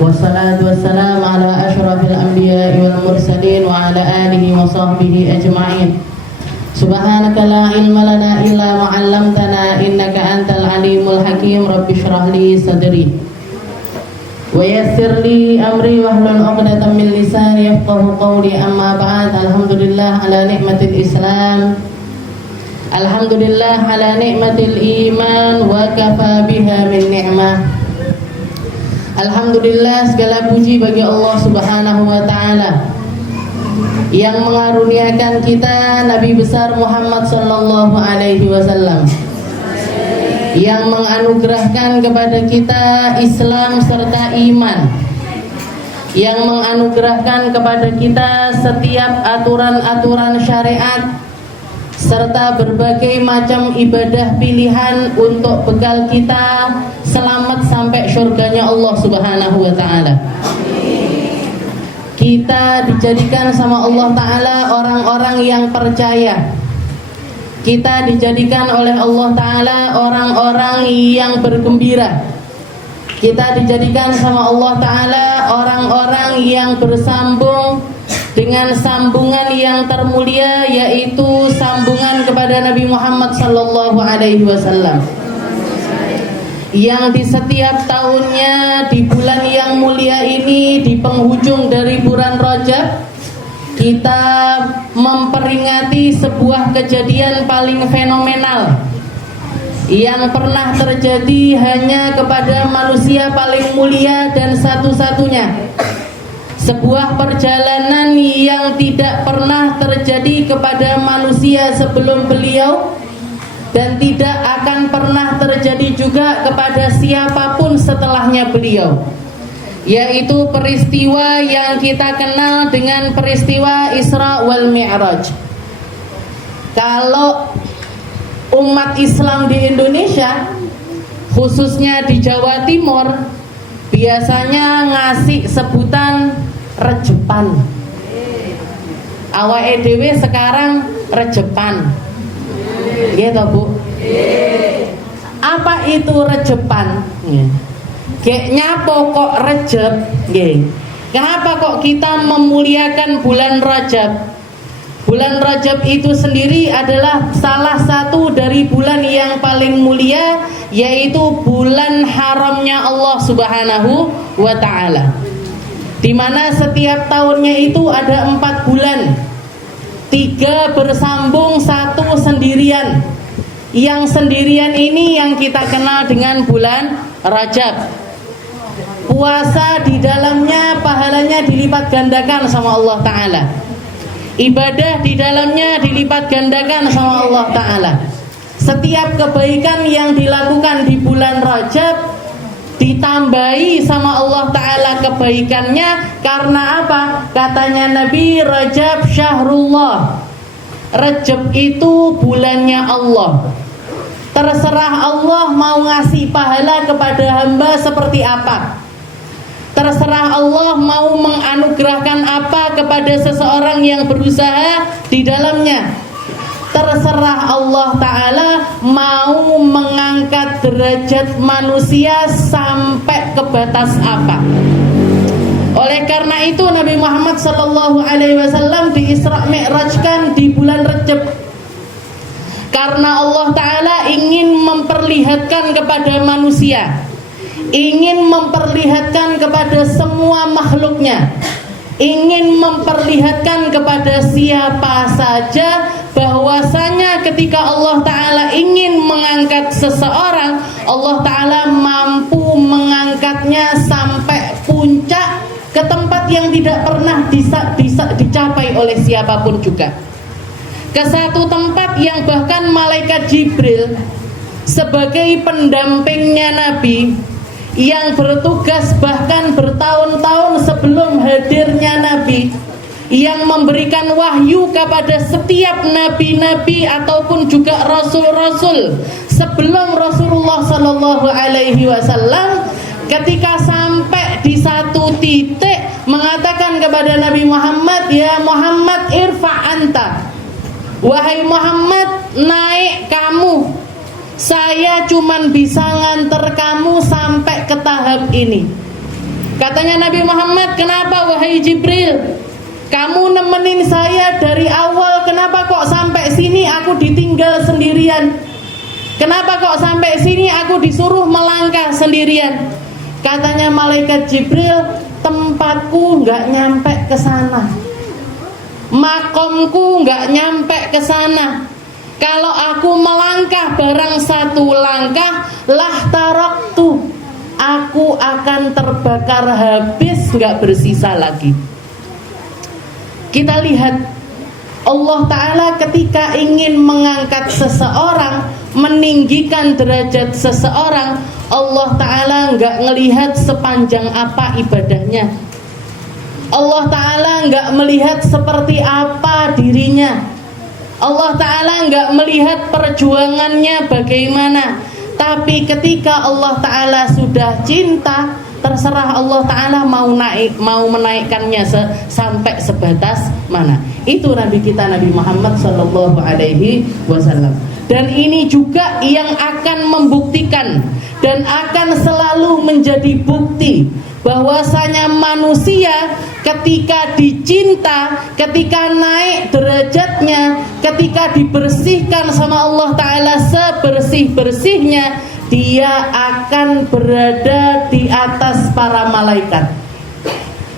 Wassalatu wassalamu ala asyrafil anbiya'i wal mursalin wa ala alihi wa sahbihi ajma'in. Subhanaka la ilma lana illa ma 'allamtana innaka antal alimul hakim. Rabbi shrah li sadri wa yassir li amri wahlul 'uqdatam min lisani yafqahu qawli. Amma ba'd. Alhamdulillah ala nikmatil Islam. Alhamdulillah ala nikmatil iman wa kafa biha min ni'mah. Alhamdulillah, segala puji bagi Allah Subhanahu wa ta'ala yang mengaruniakan kita Nabi besar Muhammad sallallahu alaihi wasallam, yang menganugerahkan kepada kita Islam serta iman, yang menganugerahkan kepada kita setiap aturan-aturan syariat serta berbagai macam ibadah pilihan untuk bekal kita selamat sampai surganya Allah Subhanahu wa ta'ala. Kita dijadikan sama Allah ta'ala orang-orang yang percaya. Kita dijadikan oleh Allah ta'ala orang-orang yang bergembira. Kita dijadikan sama Allah ta'ala orang-orang yang bersambung dengan sambungan yang termulia, yaitu sambungan kepada Nabi Muhammad sallallahu alaihi wasallam, yang di setiap tahunnya di bulan yang mulia ini, di penghujung dari bulan Rajab, kita memperingati sebuah kejadian paling fenomenal yang pernah terjadi hanya kepada manusia paling mulia dan satu-satunya. Sebuah perjalanan yang tidak pernah terjadi kepada manusia sebelum beliau dan tidak akan pernah terjadi juga kepada siapapun setelahnya beliau, yaitu peristiwa yang kita kenal dengan peristiwa Isra wal Mi'raj. Kalau umat Islam di Indonesia, khususnya di Jawa Timur, biasanya ngasih sebutan rejepan. Awake dhewe sekarang rejepan. Nggih to, Bu? Apa itu rejepan? Kayak nyapo kok rejeb? Nggih. Kenapa kok kita memuliakan bulan Rajab? Bulan Rajab itu sendiri adalah salah satu dari bulan yang paling mulia, yaitu bulan haramnya Allah Subhanahu wa ta'ala, di mana setiap tahunnya itu ada 4 bulan, 3 bersambung, 1 sendirian. Yang sendirian ini yang kita kenal dengan bulan Rajab. Puasa di dalamnya pahalanya dilipat gandakan sama Allah ta'ala. Ibadah di dalamnya dilipat gandakan sama Allah ta'ala. Setiap kebaikan yang dilakukan di bulan Rajab ditambahi sama Allah ta'ala kebaikannya. Karena apa? Katanya Nabi, Rajab syahrullah, Rajab itu bulannya Allah. Terserah Allah mau ngasih pahala kepada hamba seperti apa. Terserah Allah mau menganugerahkan apa kepada seseorang yang berusaha di dalamnya. Terserah Allah ta'ala mau mengangkat derajat manusia sampai ke batas apa. Oleh karena itu Nabi Muhammad sallallahu alaihi wasallam di Isra Mi'rajkan di bulan Rajab, karena Allah ta'ala ingin memperlihatkan kepada manusia, ingin memperlihatkan kepada semua makhluknya, ingin memperlihatkan kepada siapa saja bahwasanya ketika Allah ta'ala ingin mengangkat seseorang, Allah ta'ala mampu mengangkatnya sampai puncak, ke tempat yang tidak pernah bisa dicapai oleh siapapun juga, ke satu tempat yang bahkan malaikat Jibril sebagai pendampingnya Nabi, yang bertugas bahkan bertahun-tahun sebelum hadirnya Nabi, yang memberikan wahyu kepada setiap nabi-nabi ataupun juga rasul-rasul sebelum Rasulullah sallallahu alaihi wasallam, ketika sampai di satu titik mengatakan kepada Nabi Muhammad, ya Muhammad irfa anta, wahai Muhammad naik kamu, saya cuman bisa nganter kamu sampai ke tahap ini. Katanya Nabi Muhammad, kenapa wahai Jibril, kamu nemenin saya dari awal, kenapa kok sampai sini aku ditinggal sendirian? Kenapa kok sampai sini aku disuruh melangkah sendirian? Katanya malaikat Jibril, tempatku nggak nyampe ke sana, makomku nggak nyampe ke sana. Kalau aku melangkah barang satu langkah, lah taraktu, aku akan terbakar habis, nggak bersisa lagi. Kita lihat Allah Ta'ala ketika ingin mengangkat seseorang, meninggikan derajat seseorang, Allah Ta'ala nggak ngelihat sepanjang apa ibadahnya. Allah Ta'ala nggak melihat seperti apa dirinya. Allah Ta'ala nggak melihat perjuangannya bagaimana. Tapi ketika Allah Ta'ala sudah cinta, terserah Allah Ta'ala mau menaikkannya sampai sebatas mana. Itu Nabi kita Nabi Muhammad Sallallahu Alaihi Wasallam. Dan ini juga yang akan membuktikan dan akan selalu menjadi bukti bahwasanya manusia ketika dicinta, ketika naik derajatnya, ketika dibersihkan sama Allah Ta'ala sebersih-bersihnya, dia akan berada di atas para malaikat.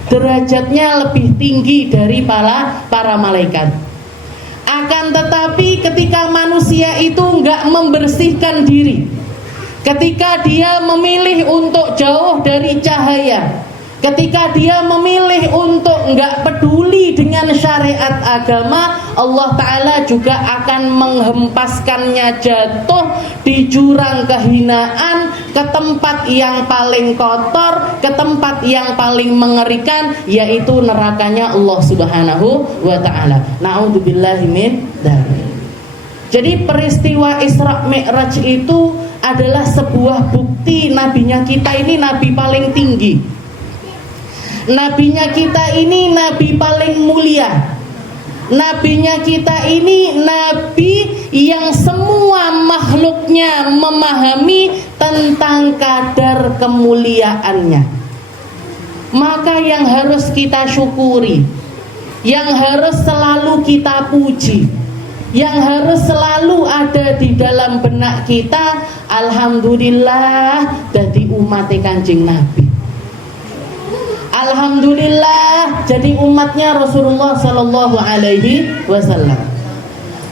Derajatnya lebih tinggi dari para malaikat. Akan tetapi ketika manusia itu enggak membersihkan diri, ketika dia memilih untuk jauh dari cahaya, ketika dia memilih untuk enggak peduli dengan syariat agama, Allah Ta'ala juga akan menghempaskannya jatuh di jurang kehinaan, ke tempat yang paling kotor, ke tempat yang paling mengerikan, yaitu nerakanya Allah Subhanahu wa Ta'ala. Na'udzubillahi min dzalik. Jadi peristiwa Isra Mi'raj itu adalah sebuah bukti nabinya kita ini nabi paling tinggi. Nabinya kita ini nabi paling mulia. Nabinya kita ini nabi yang semua makhluknya memahami tentang kadar kemuliaannya. Maka yang harus kita syukuri, yang harus selalu kita puji, yang harus selalu ada di dalam benak kita, alhamdulillah jadi umat Kanjeng Nabi. Alhamdulillah jadi umatnya Rasulullah Sallallahu Alaihi Wasallam.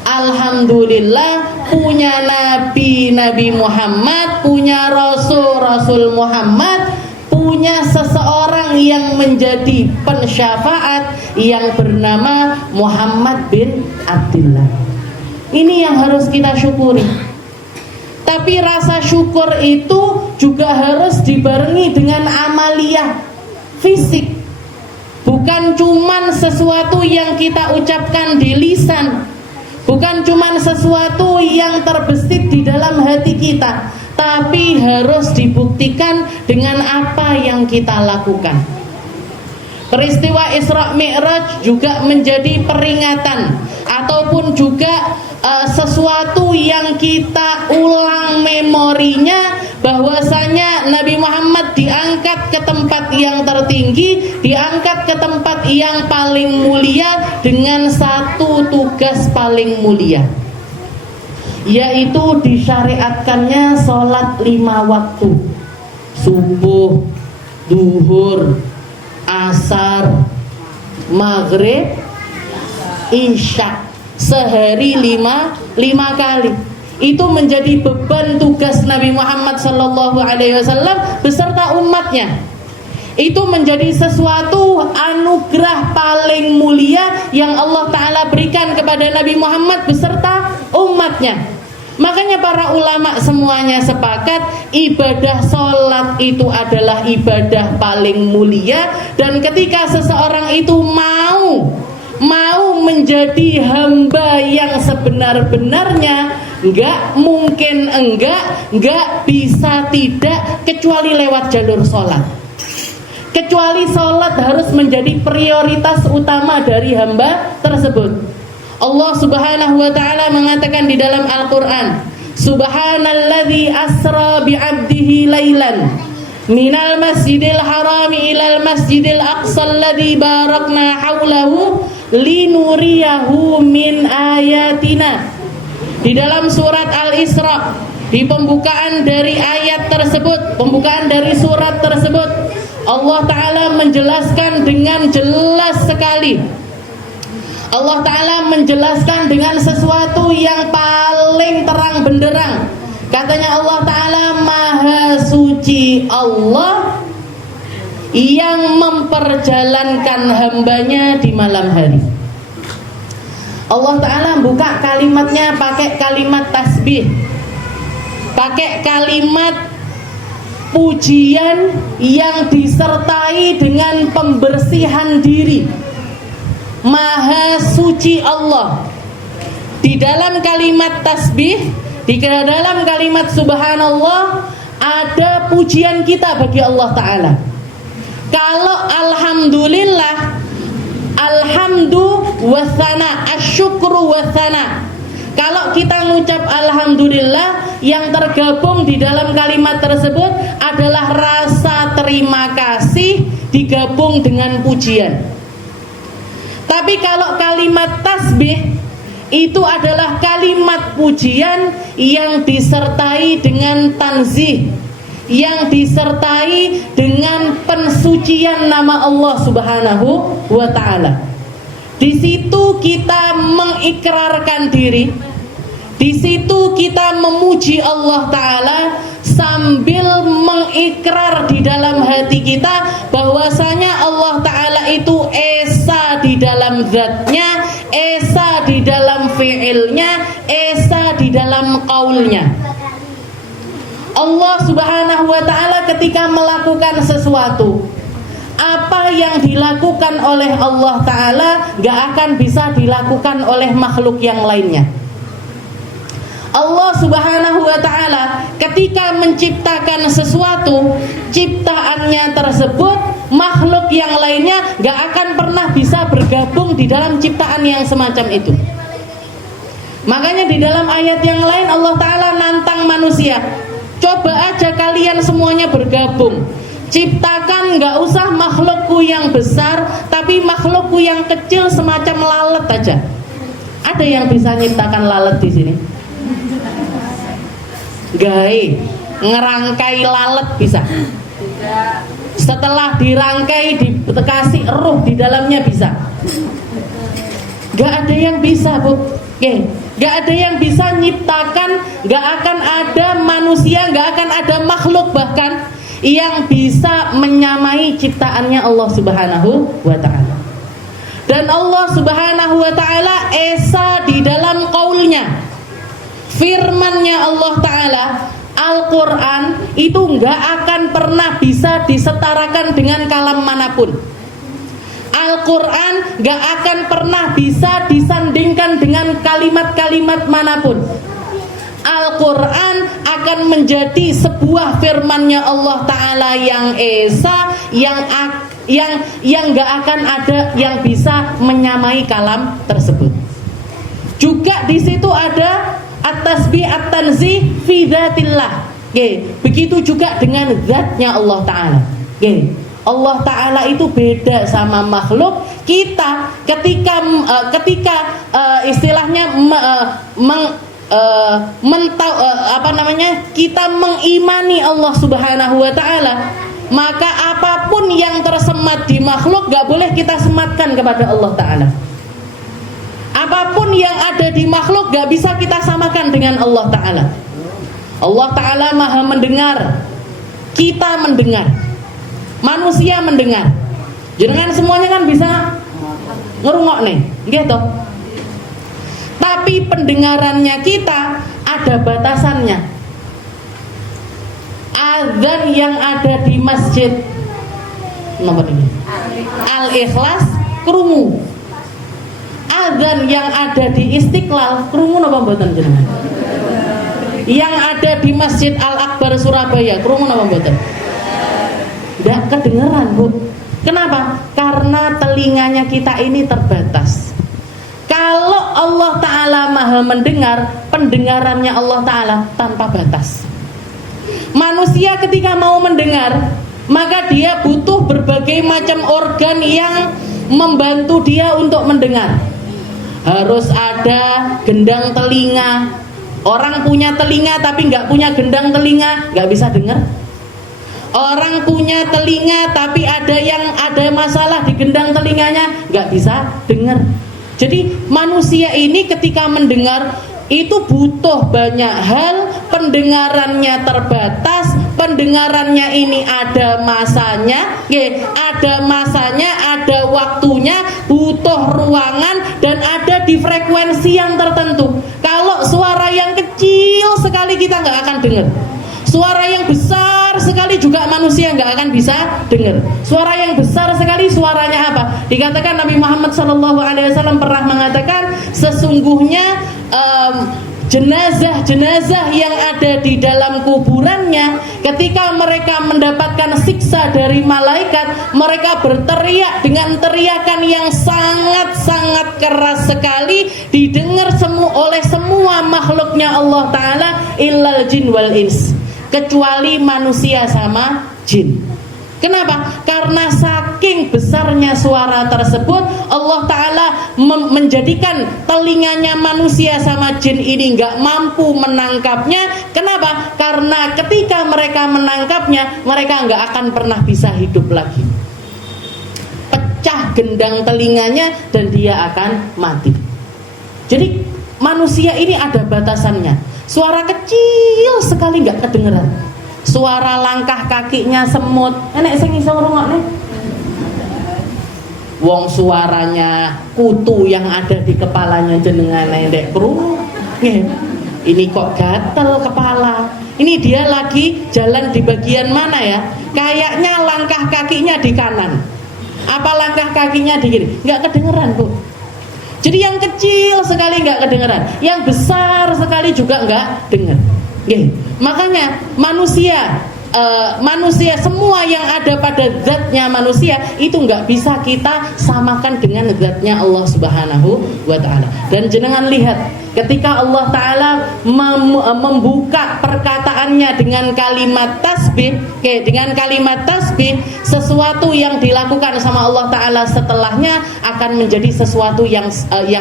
Alhamdulillah punya Nabi Muhammad, punya Rasul Muhammad, punya seseorang yang menjadi pensyafaat yang bernama Muhammad bin Abdullah. Ini yang harus kita syukuri. Tapi rasa syukur itu juga harus dibarengi dengan amaliyah fisik. Bukan cuman sesuatu yang kita ucapkan di lisan, bukan cuman sesuatu yang terbesit di dalam hati kita, tapi harus dibuktikan dengan apa yang kita lakukan. Peristiwa Isra Mi'raj juga menjadi peringatan ataupun juga sesuatu yang kita ulang memorinya, bahwasanya Nabi Muhammad diangkat ke tempat yang tertinggi, diangkat ke tempat yang paling mulia dengan satu tugas paling mulia, yaitu disyariatkannya sholat 5 waktu: subuh, duhur, asar, maghrib, isya, sehari 5 kali. Itu menjadi beban tugas Nabi Muhammad Sallallahu Alaihi Wasallam beserta umatnya. Itu menjadi sesuatu anugerah paling mulia yang Allah Ta'ala berikan kepada Nabi Muhammad beserta umatnya. Makanya para ulama semuanya sepakat ibadah sholat itu adalah ibadah paling mulia. Dan ketika seseorang itu mau menjadi hamba yang sebenar-benarnya, enggak mungkin enggak bisa tidak kecuali lewat jalur sholat. Kecuali sholat harus menjadi prioritas utama dari hamba tersebut. Allah Subhanahu wa Ta'ala mengatakan di dalam Al-Quran, Subhanalladzi asra bi'abdihi laylan minal masjidil harami ilal masjidil aqsal ladzi barakna haulahu linuriyahu min ayatina. Di dalam surat Al-Isra, di pembukaan dari ayat tersebut, pembukaan dari surat tersebut, Allah Ta'ala menjelaskan dengan jelas sekali. Allah Ta'ala menjelaskan dengan sesuatu yang paling terang benderang. Katanya Allah Ta'ala, Maha Suci Allah yang memperjalankan hambanya di malam hari. Allah Ta'ala buka kalimatnya pakai kalimat tasbih, pakai kalimat pujian yang disertai dengan pembersihan diri. Maha Suci Allah. Di dalam kalimat tasbih, di dalam kalimat subhanallah, ada pujian kita bagi Allah Ta'ala. Kalau alhamdulillah, alhamdu wasana, asyukru wasana. Kalau kita mengucap alhamdulillah, yang tergabung di dalam kalimat tersebut adalah rasa terima kasih digabung dengan pujian. Tapi kalau kalimat tasbih itu adalah kalimat pujian yang disertai dengan tanzih, yang disertai dengan pensucian nama Allah Subhanahu wa Ta'ala. Di situ kita mengikrarkan diri, di situ kita memuji Allah Ta'ala sambil mengikrar di dalam hati kita bahwasanya Allah Ta'ala itu esa di dalam zatnya, esa di dalam fi'ilnya, esa di dalam qaulnya. Allah Subhanahu wa Ta'ala ketika melakukan sesuatu, apa yang dilakukan oleh Allah Ta'ala gak akan bisa dilakukan oleh makhluk yang lainnya. Allah Subhanahu wa Ta'ala ketika menciptakan sesuatu, ciptaannya tersebut, makhluk yang lainnya gak akan pernah bisa bergabung di dalam ciptaan yang semacam itu. Makanya di dalam ayat yang lain Allah Ta'ala nantang manusia, coba aja kalian semuanya bergabung, ciptakan gak usah makhlukku yang besar, tapi makhlukku yang kecil semacam lalat aja. Ada yang bisa nyiptakan lalat di sini? Gai, ngerangkai lalat bisa. Setelah dirangkai, dikasih ruh di dalamnya bisa. Gak ada yang bisa, Bu. Gak ada yang bisa nyiptakan, gak akan ada manusia, gak akan ada makhluk bahkan yang bisa menyamai ciptaannya Allah Subhanahu wa Ta'ala. Dan Allah Subhanahu wa Ta'ala esa di dalam qaulnya. Firmannya Allah Ta'ala, Al-Quran itu gak akan pernah bisa disetarakan dengan kalam manapun. Al-Quran gak akan pernah bisa disandingkan dengan kalimat-kalimat manapun. Al-Quran akan menjadi sebuah firmannya Allah Ta'ala yang esa, yang gak akan ada yang bisa menyamai kalam tersebut. Juga di situ ada at-tasbih at-tanzih fi dzatillah. Begitu juga dengan zatnya Allah Ta'ala. Allah Ta'ala itu beda sama makhluk. Kita ketika istilahnya kita mengimani Allah Subhanahu wa Ta'ala, maka apapun yang tersemat di makhluk gak boleh kita sematkan kepada Allah Ta'ala. Apapun yang ada di makhluk gak bisa kita samakan dengan Allah Ta'ala. Allah Ta'ala maha mendengar, kita mendengar, manusia mendengar. Jangan semuanya kan bisa ngerungok nih, gitu. Tapi pendengarannya kita ada batasannya. Azan yang ada di masjid Al-Ikhlas krungu. Azan yang ada di Istiqlal krungu napa mboten jenengan? Yang ada di Masjid Al-Akbar Surabaya krungu napa mboten? Nggak kedengeran, Bu. Kenapa? Karena telinganya kita ini terbatas. Kalau Allah Ta'ala maha mendengar, pendengarannya Allah Ta'ala tanpa batas. Manusia ketika mau mendengar, maka dia butuh berbagai macam organ yang membantu dia untuk mendengar. Harus ada gendang telinga. Orang punya telinga tapi nggak punya gendang telinga, nggak bisa dengar. Orang punya telinga tapi ada masalah di gendang telinganya, nggak bisa dengar. Jadi manusia ini ketika mendengar itu butuh banyak hal, pendengarannya terbatas, pendengarannya ini ada masanya, ada waktunya, butuh ruangan, dan ada di frekuensi yang tertentu. Kalau suara yang kecil sekali kita nggak akan dengar. Suara yang besar sekali juga manusia nggak akan bisa dengar. Suara yang besar sekali suaranya apa? Dikatakan Nabi Muhammad SAW pernah mengatakan sesungguhnya jenazah-jenazah yang ada di dalam kuburannya ketika mereka mendapatkan siksa dari malaikat, mereka berteriak dengan teriakan yang sangat-sangat keras sekali, didengar oleh semua makhluknya Allah Ta'ala illal jin wal ins, kecuali manusia sama jin. Kenapa? Karena saking besarnya suara tersebut, Allah Ta'ala menjadikan telinganya manusia sama jin ini nggak mampu menangkapnya. Kenapa? Karena ketika mereka menangkapnya, mereka nggak akan pernah bisa hidup lagi. Pecah gendang telinganya dan dia akan mati. Jadi manusia ini ada batasannya. Suara kecil sekali nggak kedengeran. Suara langkah kakinya semut, enek sing iso ngrungokne. Wong suaranya kutu yang ada di kepalanya jenengan ndek krungu. Ini kok gatel kepala. Ini dia lagi jalan di bagian mana ya? Kayaknya langkah kakinya di kanan. Apa langkah kakinya di kiri? Nggak kedengeran, Bu. Jadi yang kecil sekali nggak kedengeran, yang besar sekali juga nggak dengar. Makanya manusia semua yang ada pada zatnya manusia itu nggak bisa kita samakan dengan zatnya Allah Subhanahu wa Ta'ala. Dan jenengan lihat ketika Allah Ta'ala membuka perkataannya dengan kalimat tasbih, sesuatu yang dilakukan sama Allah Ta'ala setelahnya akan menjadi sesuatu yang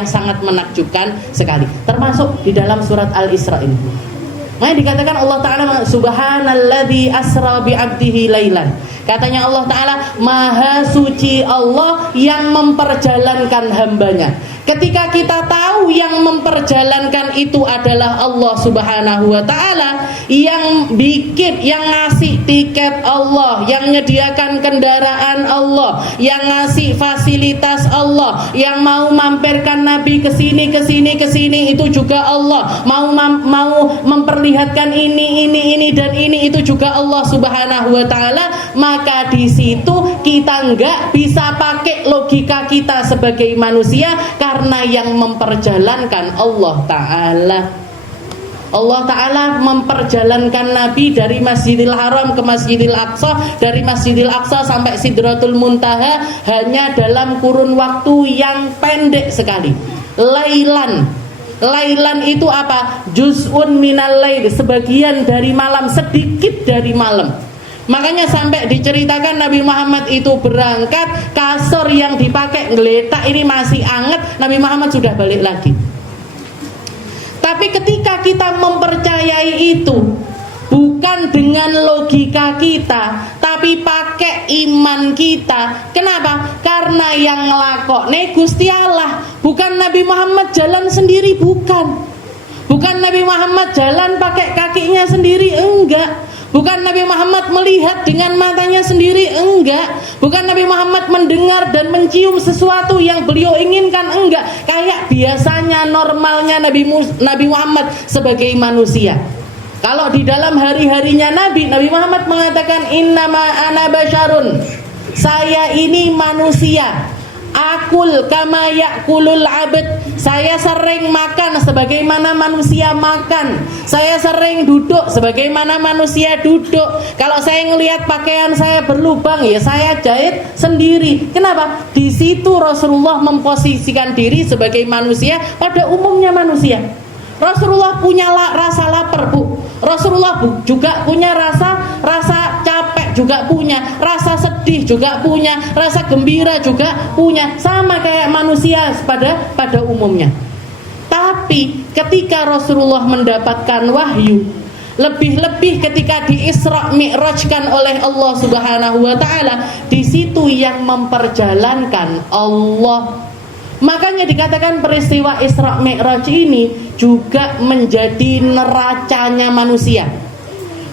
sangat menakjubkan sekali, termasuk di dalam surat Al-Isra ini. Makanya dikatakan Allah Ta'ala subhanalladzi asra bi'abdihi lailan. Katanya Allah Ta'ala maha suci Allah yang memperjalankan hambanya. Ketika kita tahu yang memperjalankan itu adalah Allah Subhanahu wa Ta'ala, yang bikin, yang ngasih tiket Allah, yang menyediakan kendaraan Allah, yang ngasih fasilitas Allah, yang mau mampirkan Nabi ke sini itu juga Allah, mau memperlihatkan ini dan ini itu juga Allah Subhanahu wa Ta'ala. Maka di situ kita nggak bisa pakai logika kita sebagai manusia, karena yang memperjalankan Allah Ta'ala. Allah Ta'ala memperjalankan Nabi dari Masjidil Haram ke Masjidil Aqsa, dari Masjidil Aqsa sampai Sidratul Muntaha hanya dalam kurun waktu yang pendek sekali. Lailan itu apa? Juz'un minal lail, sebagian dari malam, sedikit dari malam. Makanya sampai diceritakan Nabi Muhammad itu berangkat, kasur yang dipakai ngeletak ini masih anget, Nabi Muhammad sudah balik lagi. Tapi ketika kita mempercayai itu bukan dengan logika kita, tapi pakai iman kita. Kenapa? Karena yang ngelakokne Gusti Allah, bukan Nabi Muhammad jalan sendiri, bukan Nabi Muhammad jalan pakai kakinya sendiri, enggak. Bukan Nabi Muhammad melihat dengan matanya sendiri, enggak. Bukan Nabi Muhammad mendengar dan mencium sesuatu yang beliau inginkan, enggak. Kayak biasanya normalnya Nabi Muhammad sebagai manusia. Kalau di dalam hari-harinya Nabi Muhammad mengatakan innama ana basyarun, saya ini manusia. Akul kama yakulul abd, saya sering makan sebagaimana manusia makan. Saya sering duduk sebagaimana manusia duduk. Kalau saya ngelihat pakaian saya berlubang, ya saya jahit sendiri. Kenapa? Di situ Rasulullah memposisikan diri sebagai manusia pada umumnya manusia. Rasulullah punya rasa lapar, Bu. Rasulullah juga punya rasa capek juga punya, rasa sedih juga punya, rasa gembira juga punya, sama kayak manusia pada umumnya. Tapi ketika Rasulullah mendapatkan wahyu, lebih-lebih ketika di Isra Mi'rajkan oleh Allah Subhanahu wa taala, di situ yang memperjalankan Allah. Makanya dikatakan peristiwa Isra Mi'raj ini juga menjadi neracanya manusia,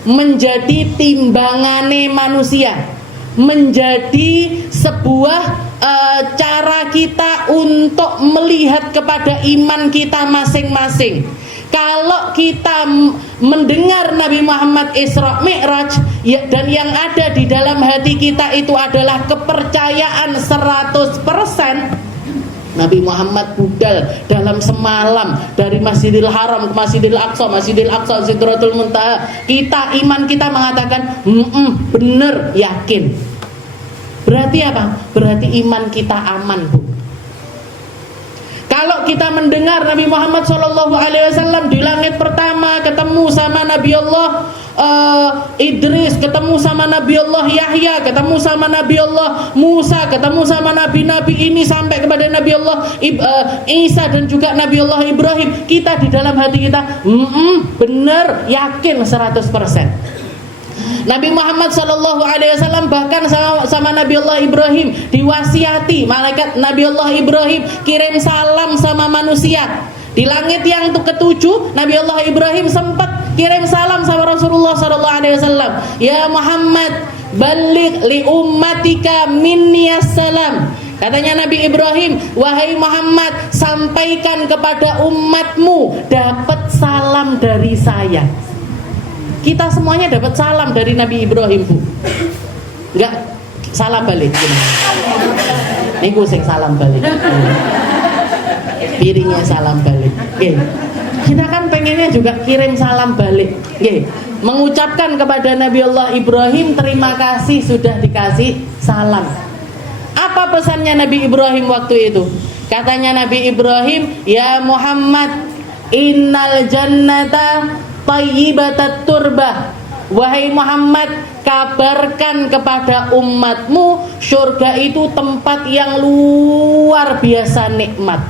menjadi timbangane manusia, menjadi sebuah cara kita untuk melihat kepada iman kita masing-masing. Kalau kita mendengar Nabi Muhammad Isra Mi'raj ya, dan yang ada di dalam hati kita itu adalah kepercayaan 100%, Nabi Muhammad budal dalam semalam dari Masjidil Haram ke Masjidil Aqsa, Masjidil Aqsa, Sidratul Muntaha. Kita, iman kita mengatakan bener, yakin. Berarti apa? Berarti iman kita aman, Bu. Kalau kita mendengar Nabi Muhammad SAW di langit pertama ketemu sama Nabi Allah Idris, ketemu sama Nabi Allah Yahya, ketemu sama Nabi Allah Musa, ketemu sama nabi-nabi ini sampai kepada Nabi Allah Isa dan juga Nabi Allah Ibrahim, kita di dalam hati kita benar, yakin 100%. Nabi Muhammad SAW bahkan sama Nabi Allah Ibrahim diwasiati malaikat Nabi Allah Ibrahim kirim salam sama manusia. Di langit yang ketujuh, Nabi Allah Ibrahim sempat kirim salam sama Rasulullah SAW. Ya Muhammad, baligh li ummatika minni assalam. Katanya Nabi Ibrahim, wahai Muhammad, sampaikan kepada umatmu dapat salam dari saya. Kita semuanya dapat salam dari Nabi Ibrahim, Bu. Enggak salam balik. Niku sing salam balik. Piringnya salam balik. Nggih. Kita kan pengennya juga kirim salam balik. Nggih. Mengucapkan kepada Nabi Allah Ibrahim terima kasih sudah dikasih salam. Apa pesannya Nabi Ibrahim waktu itu? Katanya Nabi Ibrahim, ya Muhammad, innal jannata tayyibatat turbah. Wahai Muhammad, kabarkan kepada umatmu, surga itu tempat yang luar biasa nikmat,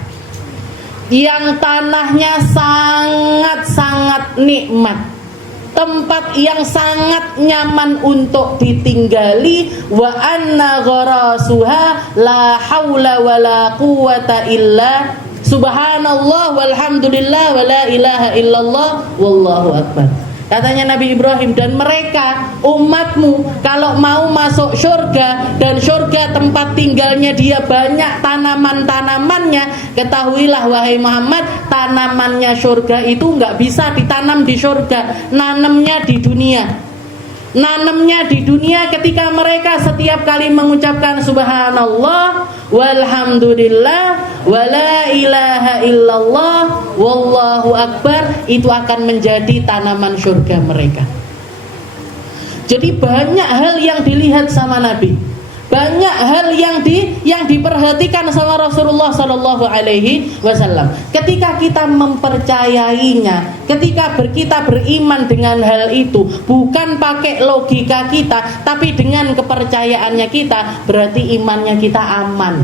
yang tanahnya sangat-sangat nikmat, tempat yang sangat nyaman untuk ditinggali. Wa anna gharasuha la haula wala quwata illa subhanallah walhamdulillah wala ilaha illallah wallahu akbar. Katanya Nabi Ibrahim, dan mereka umatmu kalau mau masuk surga, dan surga tempat tinggalnya dia banyak tanaman-tanamannya, ketahuilah wahai Muhammad, tanamannya surga itu nggak bisa ditanam di surga, nanamnya di dunia. Nanamnya di dunia ketika mereka setiap kali mengucapkan subhanallah walhamdulillah wala ilaha illallah wallahu akbar, itu akan menjadi tanaman surga mereka. Jadi banyak hal yang dilihat sama Nabi, banyak hal yang diperhatikan sama Rasulullah Sallallahu Alaihi Wasallam. Ketika kita mempercayainya, ketika kita beriman dengan hal itu, bukan pakai logika kita, tapi dengan kepercayaannya kita, berarti imannya kita aman.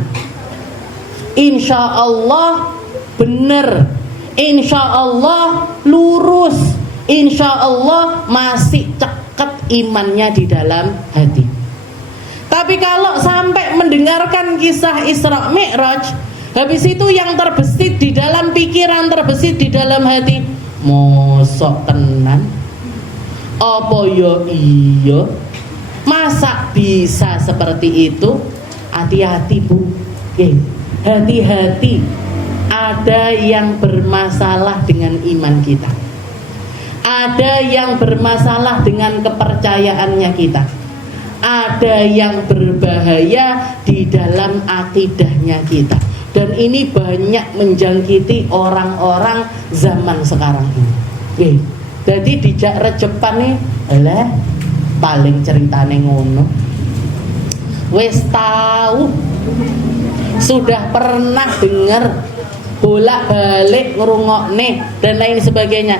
Insya Allah benar, insya Allah lurus, insya Allah masih ceket imannya di dalam hati. Tapi kalau sampai mendengarkan kisah Isra Mi'raj, habis itu yang terbesit di dalam pikiran, terbesit di dalam hati, mosok tenan? Apa yo iya? Masa bisa seperti itu? Hati-hati, Bu. Hati-hati. Ada yang bermasalah dengan iman kita. Ada yang bermasalah dengan kepercayaannya kita. Ada yang berbahaya di dalam akidahnya kita. Dan ini banyak menjangkiti orang-orang zaman sekarang ini. Jadi dijak rejepan nih, alah paling ceritane ngono. Wes tahu, sudah pernah dengar bolak-balik ngerungokne dan lain sebagainya.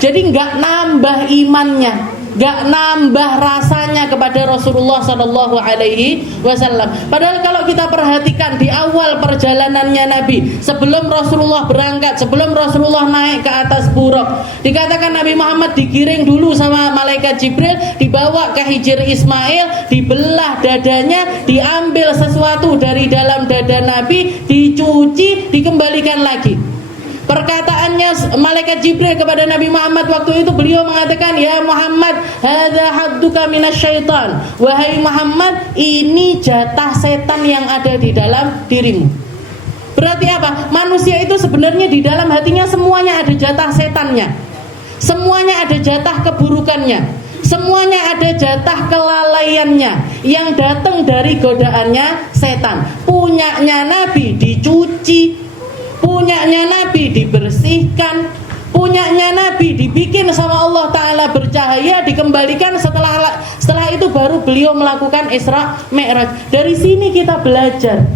Jadi nggak nambah imannya. gak nambah rasanya kepada Rasulullah Sallallahu Alaihi Wasallam. Padahal kalau kita perhatikan di awal perjalanannya Nabi, sebelum Rasulullah berangkat, sebelum Rasulullah naik ke atas buraq, dikatakan Nabi Muhammad digiring dulu sama malaikat Jibril, dibawa ke Hijr Ismail, dibelah dadanya, diambil sesuatu dari dalam dada Nabi, dicuci, dikembalikan lagi. Perkataannya malaikat Jibril kepada Nabi Muhammad waktu itu, beliau mengatakan, ya Muhammad, hadza hadduka minasyaitan. Wahai Muhammad, ini jatah setan yang ada di dalam dirimu. Berarti apa? Manusia itu sebenarnya di dalam hatinya semuanya ada jatah setannya. Semuanya ada jatah keburukannya. Semuanya ada jatah kelalaiannya yang datang dari godaannya setan. Punyanya Nabi dicuci, punyanya Nabi dibersihkan, punyanya Nabi dibikin sama Allah Ta'ala bercahaya, dikembalikan. Setelah itu baru beliau melakukan Isra Mi'raj. Dari sini kita belajar,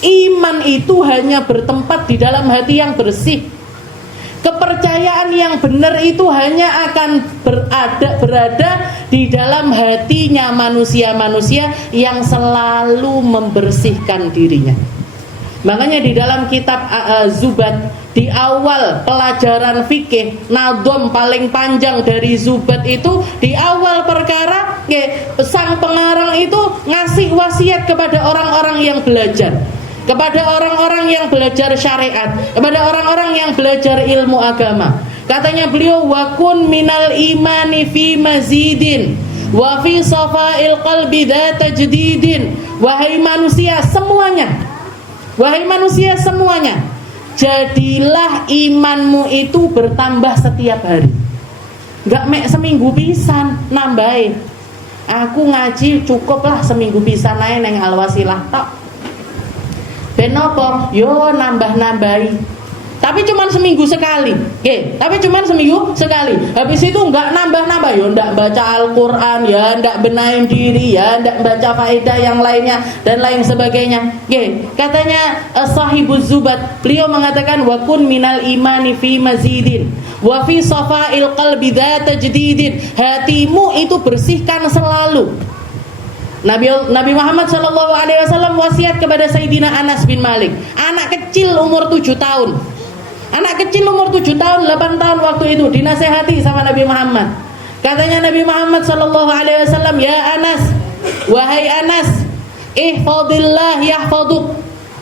iman itu hanya bertempat di dalam hati yang bersih. Kepercayaan yang benar itu hanya akan berada di dalam hatinya manusia-manusia yang selalu membersihkan dirinya. Makanya di dalam kitab Zubat, di awal pelajaran fikih, nadhom paling panjang dari Zubat itu, di awal perkara, sang pengarang itu ngasih wasiat kepada orang-orang yang belajar, kepada orang-orang yang belajar syariat, kepada orang-orang yang belajar ilmu agama. Katanya beliau, wa kun minal imani fi mazidin wa fi safa'il qalbi dzata tajdidin. Wahai manusia semuanya, wahai manusia semuanya, jadilah imanmu itu bertambah setiap hari. Gak mek seminggu pisan nambahin. Aku ngaji cukuplah seminggu pisan ae neng Al-Wasilah tok. Ben nopo? Yo nambah-nambahi. Tapi cuma seminggu sekali. Tapi cuma seminggu sekali. Habis itu enggak nambah-nambah. Yo enggak baca Al-Qur'an, ya enggak benahin diri, ya enggak baca faedah yang lainnya dan lain sebagainya. Katanya Sahibuz Zubat, beliau mengatakan, wa kun minal imani fi mazidin wa fi safa'il qalbi dzata tajdidin. Hatimu itu bersihkan selalu. Nabi Muhammad SAW wasiat kepada Sayyidina Anas bin Malik, anak kecil umur 7 tahun. Anak kecil umur 7 tahun, 8 tahun waktu itu, dinasehati sama Nabi Muhammad. Katanya Nabi Muhammad SAW, ya Anas, wahai Anas, ihfadillah yahfaduk.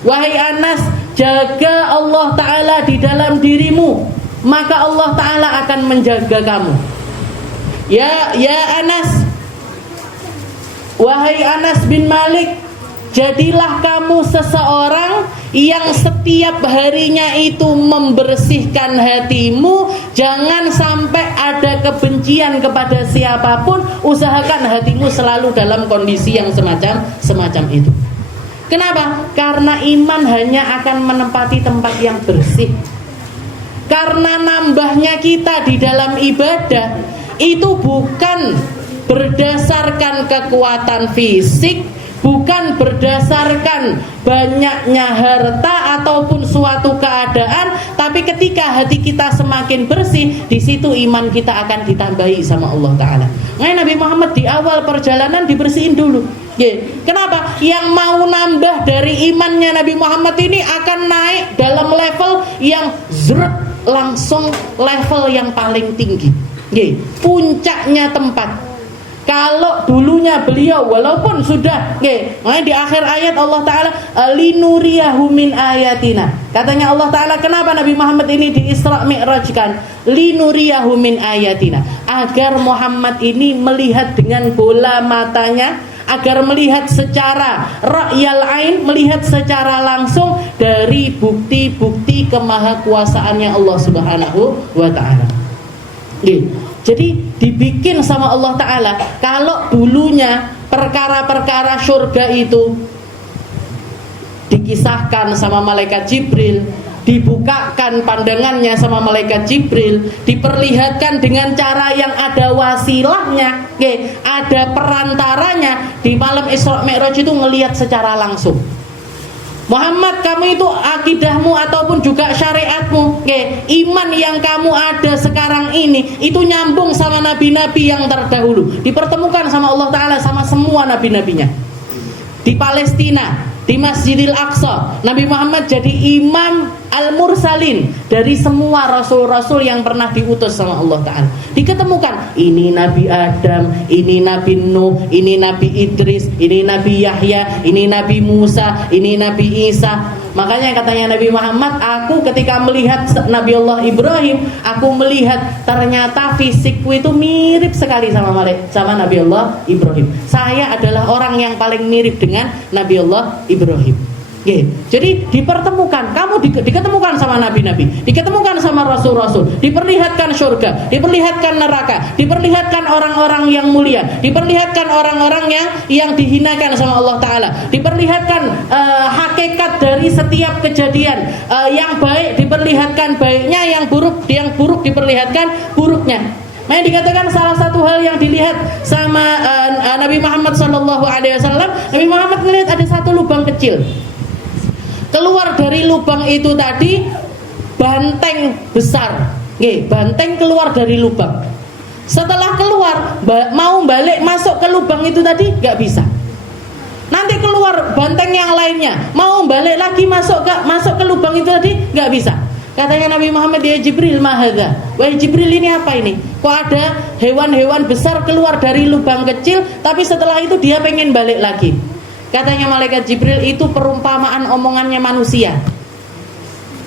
Wahai Anas, jaga Allah Ta'ala di dalam dirimu, maka Allah Ta'ala akan menjaga kamu. Ya Anas, wahai Anas bin Malik, jadilah kamu seseorang yang setiap harinya itu membersihkan hatimu. Jangan sampai ada kebencian kepada siapapun. Usahakan hatimu selalu dalam kondisi yang semacam itu. Kenapa? Karena iman hanya akan menempati tempat yang bersih. Karena nambahnya kita di dalam ibadah itu bukan berdasarkan kekuatan fisik, bukan berdasarkan banyaknya harta ataupun suatu keadaan, tapi ketika hati kita semakin bersih, di situ iman kita akan ditambahi sama Allah Ta'ala. Nabi Muhammad di awal perjalanan dibersihin dulu. Kenapa? Yang mau nambah dari imannya Nabi Muhammad ini akan naik dalam level yang langsung level yang paling tinggi. Puncaknya tempat. Kalau dulunya beliau walaupun sudah di akhir ayat Allah Ta'ala linuriyahu min ayatina. Katanya Allah Ta'ala, kenapa Nabi Muhammad ini di Isra Mi'rajkan? Linuriyahu min ayatina, agar Muhammad ini melihat dengan bola matanya, agar melihat secara ra'yal ain, melihat secara langsung dari bukti-bukti kemahakuasaannya Allah Subhanahu wa Ta'ala. Jadi dibikin sama Allah Ta'ala. Kalau dulunya perkara-perkara surga itu dikisahkan sama malaikat Jibril, dibukakan pandangannya sama malaikat Jibril, diperlihatkan dengan cara yang ada wasilahnya, ada perantaranya. Di malam Isra Mi'raj itu ngelihat secara langsung. Muhammad, kamu itu akidahmu ataupun juga syariatmu, iman yang kamu ada sekarang ini itu nyambung sama nabi-nabi yang terdahulu, dipertemukan sama Allah Ta'ala sama semua nabi-nabinya. Di Palestina, di Masjidil Aqsa, Nabi Muhammad jadi imam al-mursalin dari semua rasul-rasul yang pernah diutus sama Allah Ta'ala. Diketemukan, ini Nabi Adam, ini Nabi Nuh, ini Nabi Idris, ini Nabi Yahya, ini Nabi Musa, ini Nabi Isa. Makanya katanya Nabi Muhammad, aku ketika melihat Nabi Allah Ibrahim, aku melihat ternyata fisikku itu mirip sekali sama Nabi Allah Ibrahim. Saya adalah orang yang paling mirip dengan Nabi Allah Ibrahim. Jadi dipertemukan, kamu diketemukan sama nabi-nabi, diketemukan sama rasul-rasul, diperlihatkan surga, diperlihatkan neraka, diperlihatkan orang-orang yang mulia, diperlihatkan orang-orang yang dihinakan sama Allah Ta'ala, diperlihatkan hakikat dari setiap kejadian, yang baik diperlihatkan baiknya, yang buruk diperlihatkan buruknya. Makanya dikatakan salah satu hal yang dilihat sama Nabi Muhammad SAW, Nabi Muhammad melihat ada satu lubang kecil. Keluar dari lubang itu tadi banteng besar. Banteng keluar dari lubang. Setelah keluar, mau balik masuk ke lubang itu tadi nggak bisa. Nanti keluar banteng yang lainnya, mau balik lagi masuk ke lubang itu tadi nggak bisa. Katanya Nabi Muhammad, ya Jibril, mahadha. Wahai Jibril, ini apa ini? Kok ada hewan-hewan besar keluar dari lubang kecil, tapi setelah itu dia pengen balik lagi. Katanya malaikat Jibril, itu perumpamaan omongannya manusia.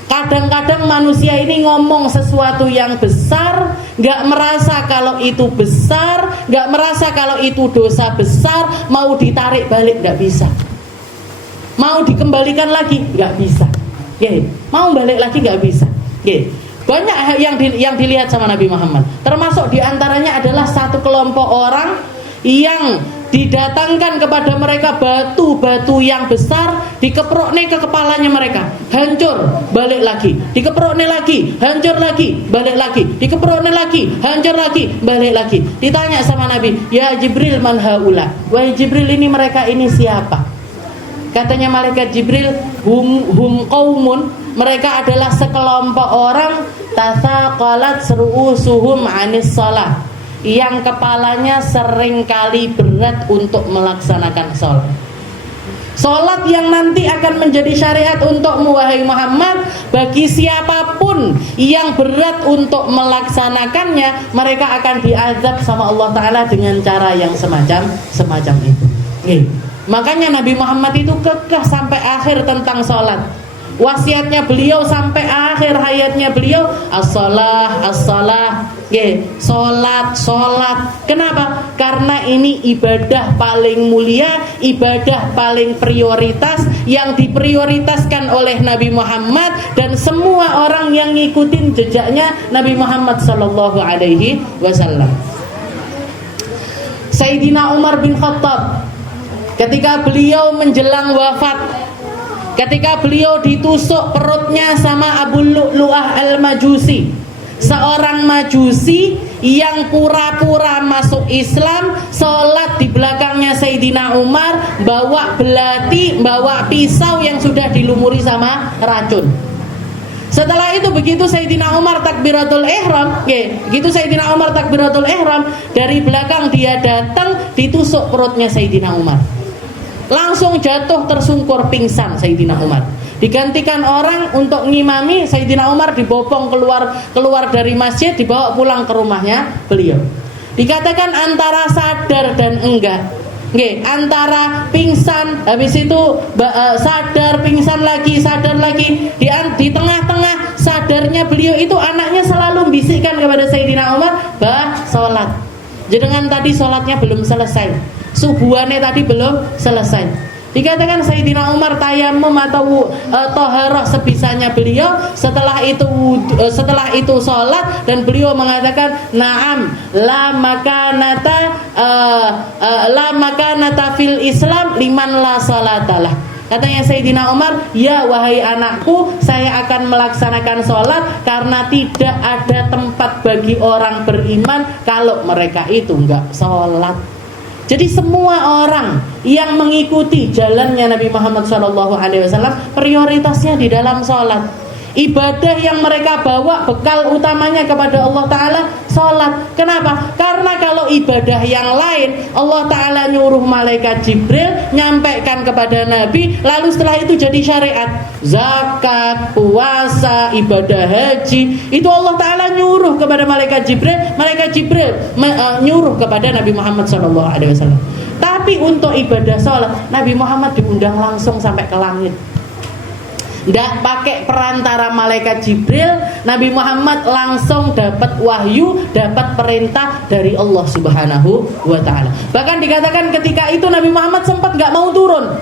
Kadang-kadang manusia ini ngomong sesuatu yang besar, gak merasa kalau itu besar, gak merasa kalau itu dosa besar, mau ditarik balik gak bisa, mau dikembalikan lagi gak bisa, mau balik lagi gak bisa. Banyak yang dilihat sama Nabi Muhammad. Termasuk diantaranya adalah satu kelompok orang yang didatangkan kepada mereka batu-batu yang besar, dikeprokne ke kepalanya mereka, hancur, balik lagi, dikeprokne lagi, hancur lagi, balik lagi, dikeprokne lagi, hancur lagi, balik lagi. Ditanya sama Nabi, ya Jibril, man haula? Wahai Jibril, ini mereka ini siapa? Katanya malaikat Jibril, hum qaumun, mereka adalah sekelompok orang tasaqalat ru'usuhum 'anis shalah, yang kepalanya seringkali berat untuk melaksanakan sholat. Sholat yang nanti akan menjadi syariat untukmu wahai Muhammad, bagi siapapun yang berat untuk melaksanakannya, mereka akan diazab sama Allah Ta'ala dengan cara yang semacam itu. Makanya Nabi Muhammad itu kekeh sampai akhir tentang sholat. Wasiatnya beliau sampai akhir hayatnya beliau, as-shalah, as-shalah, sholat. Kenapa? Karena ini ibadah paling mulia, ibadah paling prioritas, yang diprioritaskan oleh Nabi Muhammad dan semua orang yang ngikutin jejaknya Nabi Muhammad sallallahu alaihi wasallam. Sayyidina Umar bin Khattab, ketika beliau menjelang wafat, ketika beliau ditusuk perutnya sama Abu Lu'lu'ah al-Majusi, seorang Majusi yang pura-pura masuk Islam, sholat di belakangnya Sayyidina Umar, bawa belati, bawa pisau yang sudah dilumuri sama racun. Setelah itu begitu Sayyidina Umar takbiratul ihram, begitu Sayyidina Umar takbiratul ihram, dari belakang dia datang, ditusuk perutnya Sayyidina Umar. Langsung jatuh tersungkur pingsan Sayyidina Umar. Digantikan orang untuk ngimami, Sayyidina Umar dibopong keluar dari masjid, dibawa pulang ke rumahnya beliau. Dikatakan antara sadar dan enggak, antara pingsan, habis itu sadar, pingsan lagi, sadar lagi. Di tengah-tengah sadarnya beliau itu, anaknya selalu bisikkan kepada Sayyidina Umar, bah, sholat. Jenengan tadi sholatnya belum selesai, subuhannya tadi belum selesai. Dikatakan Sayyidina Umar tayamum atau toharoh sebisanya beliau. Setelah itu sholat, dan beliau mengatakan, naam, la makanata fil Islam liman la salatalah. Katanya Sayyidina Umar, ya wahai anakku, saya akan melaksanakan sholat karena tidak ada tempat bagi orang beriman kalau mereka itu enggak sholat. Jadi semua orang yang mengikuti jalannya Nabi Muhammad SAW prioritasnya di dalam sholat. Ibadah yang mereka bawa bekal utamanya kepada Allah Ta'ala sholat. Kenapa? Karena kalau ibadah yang lain Allah Ta'ala nyuruh malaikat Jibril nyampaikan kepada Nabi, lalu setelah itu jadi syariat. Zakat, puasa, ibadah haji, itu Allah Ta'ala nyuruh kepada malaikat Jibril. Malaikat Jibril nyuruh kepada Nabi Muhammad SAW. Tapi untuk ibadah sholat Nabi Muhammad diundang langsung sampai ke langit. Tidak pakai perantara malaikat Jibril, Nabi Muhammad langsung dapat wahyu, dapat perintah dari Allah Subhanahu wa Ta'ala. Bahkan dikatakan ketika itu Nabi Muhammad sempat nggak mau turun,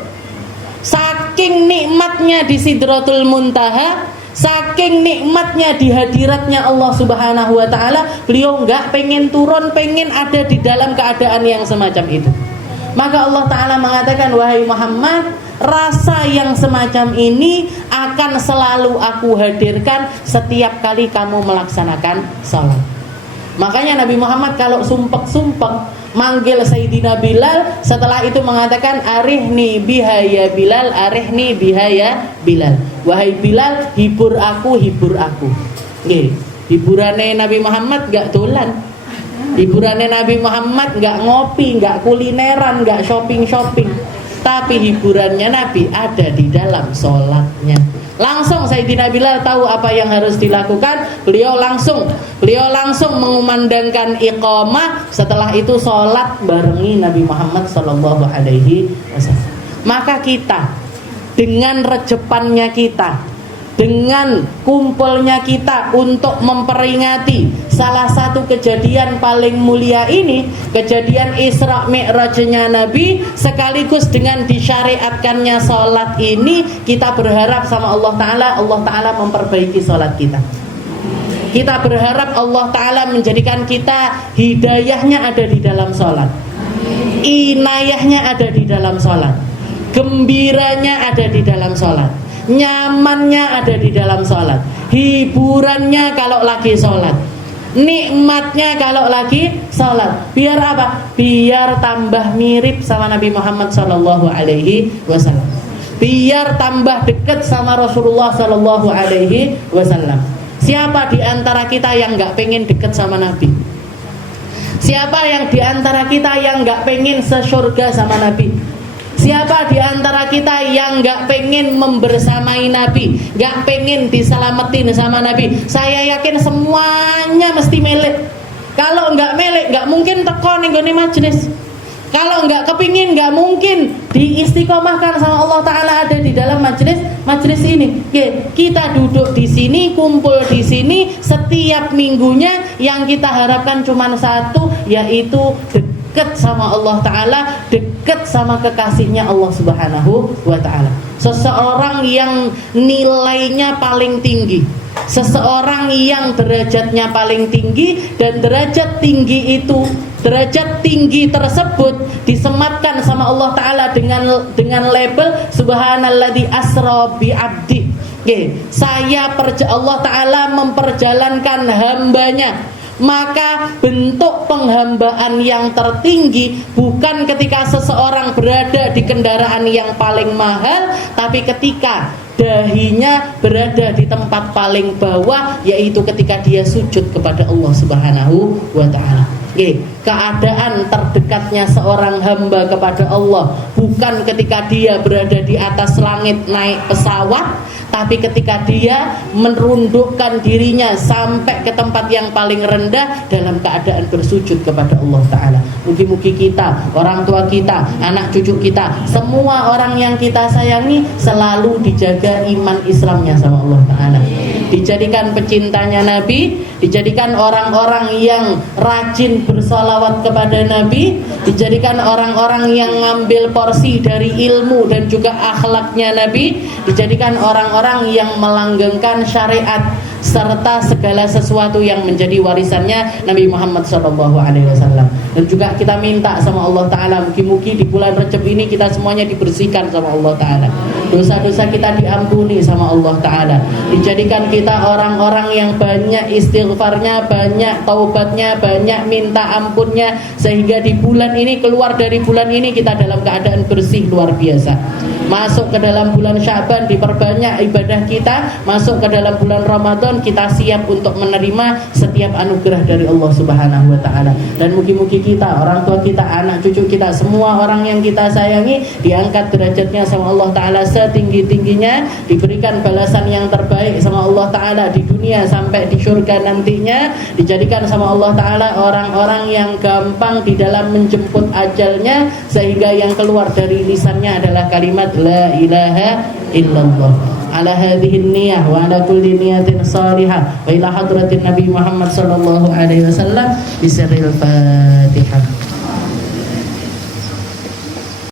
saking nikmatnya di Sidratul Muntaha, saking nikmatnya di hadiratnya Allah Subhanahu wa Ta'ala, beliau nggak pengen turun, pengen ada di dalam keadaan yang semacam itu. Maka Allah Ta'ala mengatakan, wahai Muhammad, rasa yang semacam ini akan selalu aku hadirkan setiap kali kamu melaksanakan salat. Makanya Nabi Muhammad kalau sumpek-sumpek manggil Sayyidina Bilal, setelah itu mengatakan, arihni biha ya Bilal, arihni biha ya Bilal. Wahai Bilal, hibur aku, hibur aku. Nggih, hiburannya Nabi Muhammad gak dolan. Hiburannya Nabi Muhammad nggak ngopi, nggak kulineran, nggak shopping-shopping. Tapi hiburannya Nabi ada di dalam sholatnya. Langsung Sayyidina Bilal tahu apa yang harus dilakukan. Beliau langsung mengumandangkan iqamah. Setelah itu sholat barengi Nabi Muhammad SAW. Maka kita dengan rejepannya kita, dengan kumpulnya kita untuk memperingati salah satu kejadian paling mulia ini, kejadian Isra Mi'rajnya Nabi, sekaligus dengan disyariatkannya sholat ini, kita berharap sama Allah Ta'ala memperbaiki sholat kita. Kita berharap Allah Ta'ala menjadikan kita hidayahnya ada di dalam sholat, inayahnya ada di dalam sholat, gembiranya ada di dalam sholat, nyamannya ada di dalam sholat, hiburannya kalau lagi sholat, nikmatnya kalau lagi sholat. Biar apa? Biar tambah mirip sama Nabi Muhammad SAW. Biar tambah dekat sama Rasulullah SAW. Siapa di antara kita yang gak pengen dekat sama Nabi? Siapa yang di antara kita yang gak pengen sesurga sama Nabi? Siapa di antara kita yang gak pengen membersamai Nabi, gak pengen diselamatin sama Nabi? Saya yakin semuanya mesti melek. Kalau gak melek, gak mungkin teko ning gone majelis. Kalau gak kepingin, gak mungkin diistiqomahkan sama Allah Ta'ala ada di dalam majelis ini. Kita duduk di sini, kumpul di sini setiap minggunya, yang kita harapkan cuma satu, yaitu dekat sama Allah Ta'ala, dekat sama kekasihnya Allah Subhanahu wa Ta'ala. Seseorang yang nilainya paling tinggi, seseorang yang derajatnya paling tinggi, dan derajat tinggi tersebut disematkan sama Allah Ta'ala dengan label Subhanalladzi asra bi abdi. Allah Ta'ala memperjalankan hambanya. Maka bentuk penghambaan yang tertinggi bukan ketika seseorang berada di kendaraan yang paling mahal, tapi ketika dahinya berada di tempat paling bawah, yaitu ketika dia sujud kepada Allah Subhanahu wa Ta'ala. Keadaan terdekatnya seorang hamba kepada Allah bukan ketika dia berada di atas langit naik pesawat, tapi ketika dia merundukkan dirinya sampai ke tempat yang paling rendah dalam keadaan bersujud kepada Allah Ta'ala. Mugi-mugi kita, orang tua kita, anak cucu kita, semua orang yang kita sayangi selalu dijaga iman Islamnya sama Allah Ta'ala, dijadikan pecintanya Nabi, dijadikan orang-orang yang rajin bersalawat kepada Nabi, dijadikan orang-orang yang ngambil porsi dari ilmu dan juga akhlaknya Nabi, dijadikan orang-orang yang melanggengkan syariat serta segala sesuatu yang menjadi warisannya Nabi Muhammad SAW. Dan juga kita minta sama Allah Ta'ala, mugi-mugi di bulan Rajab ini kita semuanya dibersihkan sama Allah Ta'ala, dosa-dosa kita diampuni sama Allah Ta'ala, dijadikan kita orang-orang yang banyak istighfarnya, banyak taubatnya, banyak minta ampunnya, sehingga di bulan ini, keluar dari bulan ini kita dalam keadaan bersih luar biasa. Masuk ke dalam bulan Sya'ban diperbanyak ibadah kita, masuk ke dalam bulan Ramadan kita siap untuk menerima setiap anugerah dari Allah Subhanahu wa Ta'ala. Dan mugi-mugi kita, orang tua kita, anak cucu kita, semua orang yang kita sayangi diangkat derajatnya sama Allah Ta'ala setinggi-tingginya, diberikan balasan yang terbaik sama Allah Ta'ala di dunia sampai di surga nantinya, dijadikan sama Allah Ta'ala orang-orang yang gampang di dalam menjemput ajalnya, sehingga yang keluar dari lisannya adalah kalimat la ilaha illallah. Ala hadhihi niyah wa ala kulli niyatin salihah wa ila hadratin Nabi Muhammad sallallahu alaihi wasallam bisirril Fatihah.